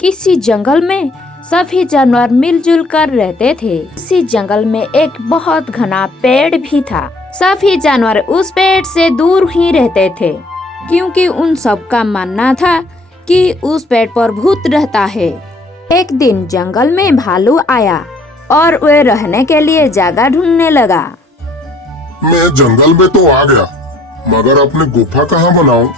किसी जंगल में सभी जानवर मिलजुल कर रहते थे। इसी जंगल में एक बहुत घना पेड़ भी था। सभी जानवर उस पेड़ से दूर ही रहते थे, क्योंकि उन सब का मानना था कि उस पेड़ पर भूत रहता है। एक दिन जंगल में भालू आया और वह रहने के लिए जगह ढूंढने लगा। मैं जंगल में तो आ गया, मगर अपनी गुफा कहाँ बनाऊं?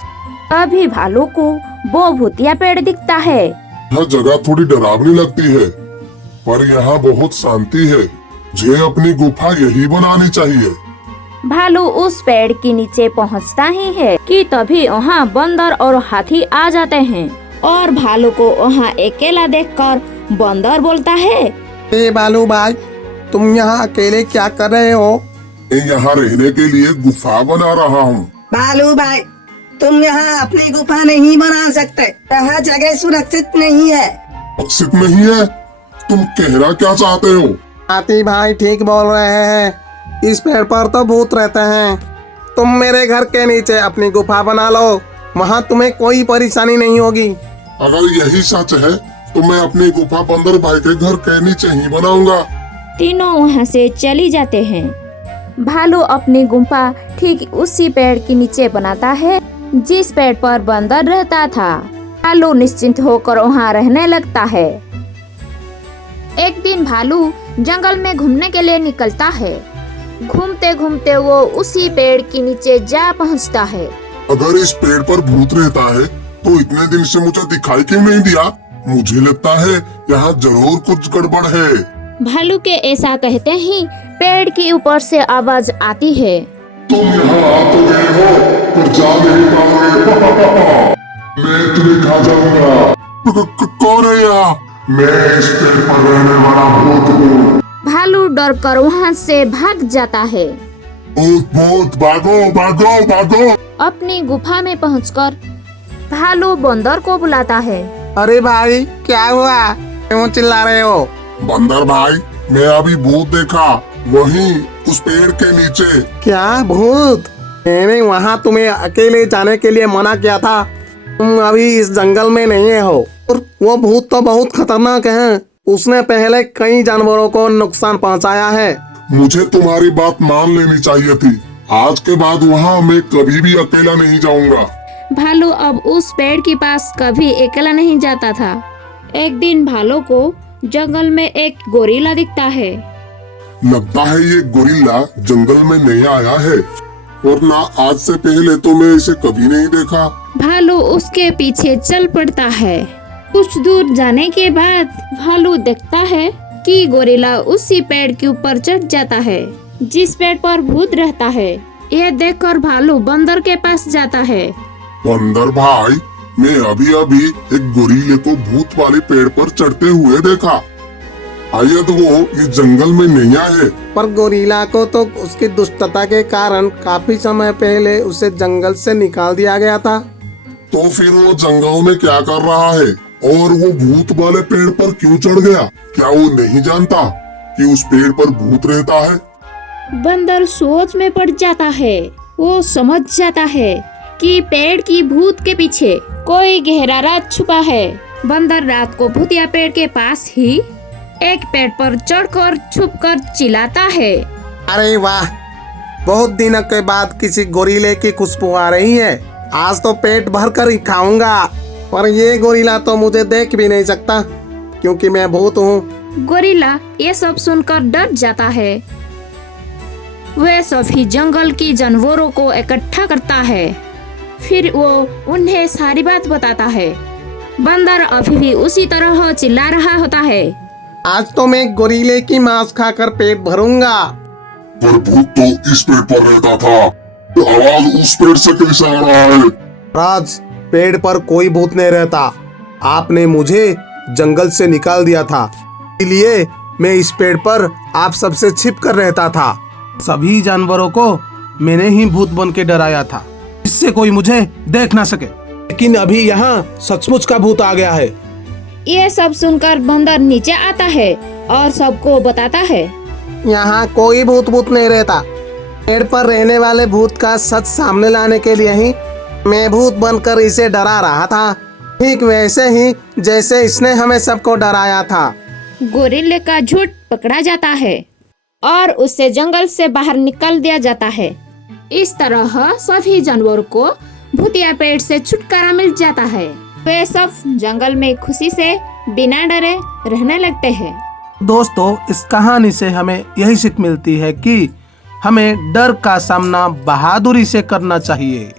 अभी भालू को वो भूतिया पेड़ दिखता है। यह जगह थोड़ी डरावनी लगती है, पर यहाँ बहुत शांति है। मुझे अपनी गुफा यही बनानी चाहिए। भालू उस पेड़ के नीचे पहुँचता ही है कि तभी वहाँ बंदर और हाथी आ जाते हैं और भालू को वहाँ अकेला देखकर बंदर बोलता है, ए भालू भाई, तुम यहाँ अकेले क्या कर रहे हो? मैं यहाँ रहने के लिए गुफा बना रहा हूँ। भालू भाई, तुम यहाँ अपनी गुफा नहीं बना सकते। यह जगह सुरक्षित नहीं है। सुरक्षित नहीं है? तुम कहना क्या चाहते हो? हाथी भाई ठीक बोल रहे हैं, इस पेड़ पर तो भूत रहते हैं। तुम मेरे घर के नीचे अपनी गुफा बना लो, वहाँ तुम्हें कोई परेशानी नहीं होगी। अगर यही सच है तो मैं अपनी गुफा बंदर भाई के घर के नीचे ही बनाऊंगा। तीनों वहाँ से चली जाते हैं। भालू अपनी गुफा ठीक उसी पेड़ के नीचे बनाता है जिस पेड़ पर बंदर रहता था। भालू निश्चिंत होकर वहाँ रहने लगता है। एक दिन भालू जंगल में घूमने के लिए निकलता है। घूमते घूमते वो उसी पेड़ के नीचे जा पहुँचता है। अगर इस पेड़ पर भूत रहता है तो इतने दिन से मुझे दिखाई क्यों नहीं दिया? मुझे लगता है यहाँ जरूर कुछ गड़बड़ है। भालू के ऐसा कहते ही पेड़ के ऊपर से आवाज आती है, तुम यहाँ आ तो गए हो, पर जा नहीं पाओगे। मैं तुम्हें खा जाऊंगा। कौन है यहाँ? मैं इस पेड़ पर रहने वाला भूत हूँ। भालू डर कर वहाँ से भाग जाता है। भूत भूत, भागो भागो भागो। अपनी गुफा में पहुंचकर भालू बंदर को बुलाता है। अरे भाई, क्या हुआ? क्यों चिल्ला रहे हो? बंदर भाई, मैं अभी भूत देखा, वहीं उस पेड़ के नीचे। क्या भूत? मैंने वहाँ तुम्हें अकेले जाने के लिए मना किया था। तुम अभी इस जंगल में नहीं हो। और वो भूत तो बहुत खतरनाक है, उसने पहले कई जानवरों को नुकसान पहुँचाया है। मुझे तुम्हारी बात मान लेनी चाहिए थी। आज के बाद वहाँ मैं कभी भी अकेला नहीं जाऊंगा। भालू अब उस पेड़ के पास कभी अकेला नहीं जाता था। एक दिन भालू को जंगल में एक गोरिल्ला दिखता है। लगता है ये गोरिल्ला जंगल में नहीं आया है, वरना आज से पहले तो मैं इसे कभी नहीं देखा। भालू उसके पीछे चल पड़ता है। कुछ दूर जाने के बाद भालू देखता है कि गोरिल्ला उसी पेड़ के ऊपर चढ़ जाता है जिस पेड़ पर भूत रहता है। यह देखकर भालू बंदर के पास जाता है। बंदर भाई, मैं अभी अभी एक गोरिल्ले को भूत वाले पेड़ पर चढ़ते हुए देखा। शायद वो इस जंगल में नहीं आए। पर गोरिल्ला को तो उसकी दुष्टता के कारण काफी समय पहले उसे जंगल से निकाल दिया गया था। तो फिर वो जंगल में क्या कर रहा है और वो भूत वाले पेड़ पर क्यों चढ़ गया? क्या वो नहीं जानता कि उस पेड़ पर भूत रहता है? बंदर सोच में पड़ जाता है। वो समझ जाता है कि पेड़ की भूत के पीछे कोई गहरा राज छुपा है। बंदर रात को भूतिया पेड़ के पास ही एक पेड़ पर चढ़कर छुपकर चिल्लाता है, अरे वाह, बहुत दिनों के बाद किसी गोरिल्ले की खुशबू आ रही है। आज तो पेट भर कर ही खाऊंगा। पर ये गोरिल्ला तो मुझे देख भी नहीं सकता क्योंकि मैं भूत हूँ। गोरिल्ला ये सब सुनकर डर जाता है। वह सभी जंगल की जानवरों को इकट्ठा करता है। फिर वो उन्हें सारी बात बताता है। बंदर अभी भी उसी तरह चिल्ला रहा होता है, आज तो मैं गोरिल्ले की मांस खाकर पेट भरूंगा। पर भूत तो इस पेड़ पर रहता था, तो आवाज उस पेड़ से कैसे आ रहा है? राज, पेड़ पर कोई भूत नहीं रहता। आपने मुझे जंगल से निकाल दिया था, इसलिए मैं इस पेड़ पर आप सबसे छिप कर रहता था। सभी जानवरों को मैंने ही भूत बन के डराया था, इससे कोई मुझे देख ना सके। लेकिन अभी यहाँ सचमुच का भूत आ गया है। ये सब सुनकर बंदर नीचे आता है और सबको बताता है, यहाँ कोई भूत नहीं रहता। पेड़ पर रहने वाले भूत का सच सामने लाने के लिए ही मैं भूत बनकर इसे डरा रहा था। ठीक वैसे ही जैसे इसने हमें सबको डराया था। गोरिल्ले का झूठ पकड़ा जाता है और उससे जंगल से बाहर निकाल दिया जाता है। इस तरह सभी जानवरों को भूतिया पेड़ से छुटकारा मिल जाता है। वे सब जंगल में खुशी से बिना डरे रहने लगते हैं। दोस्तों, इस कहानी से हमें यही सीख मिलती है कि हमें डर का सामना बहादुरी से करना चाहिए।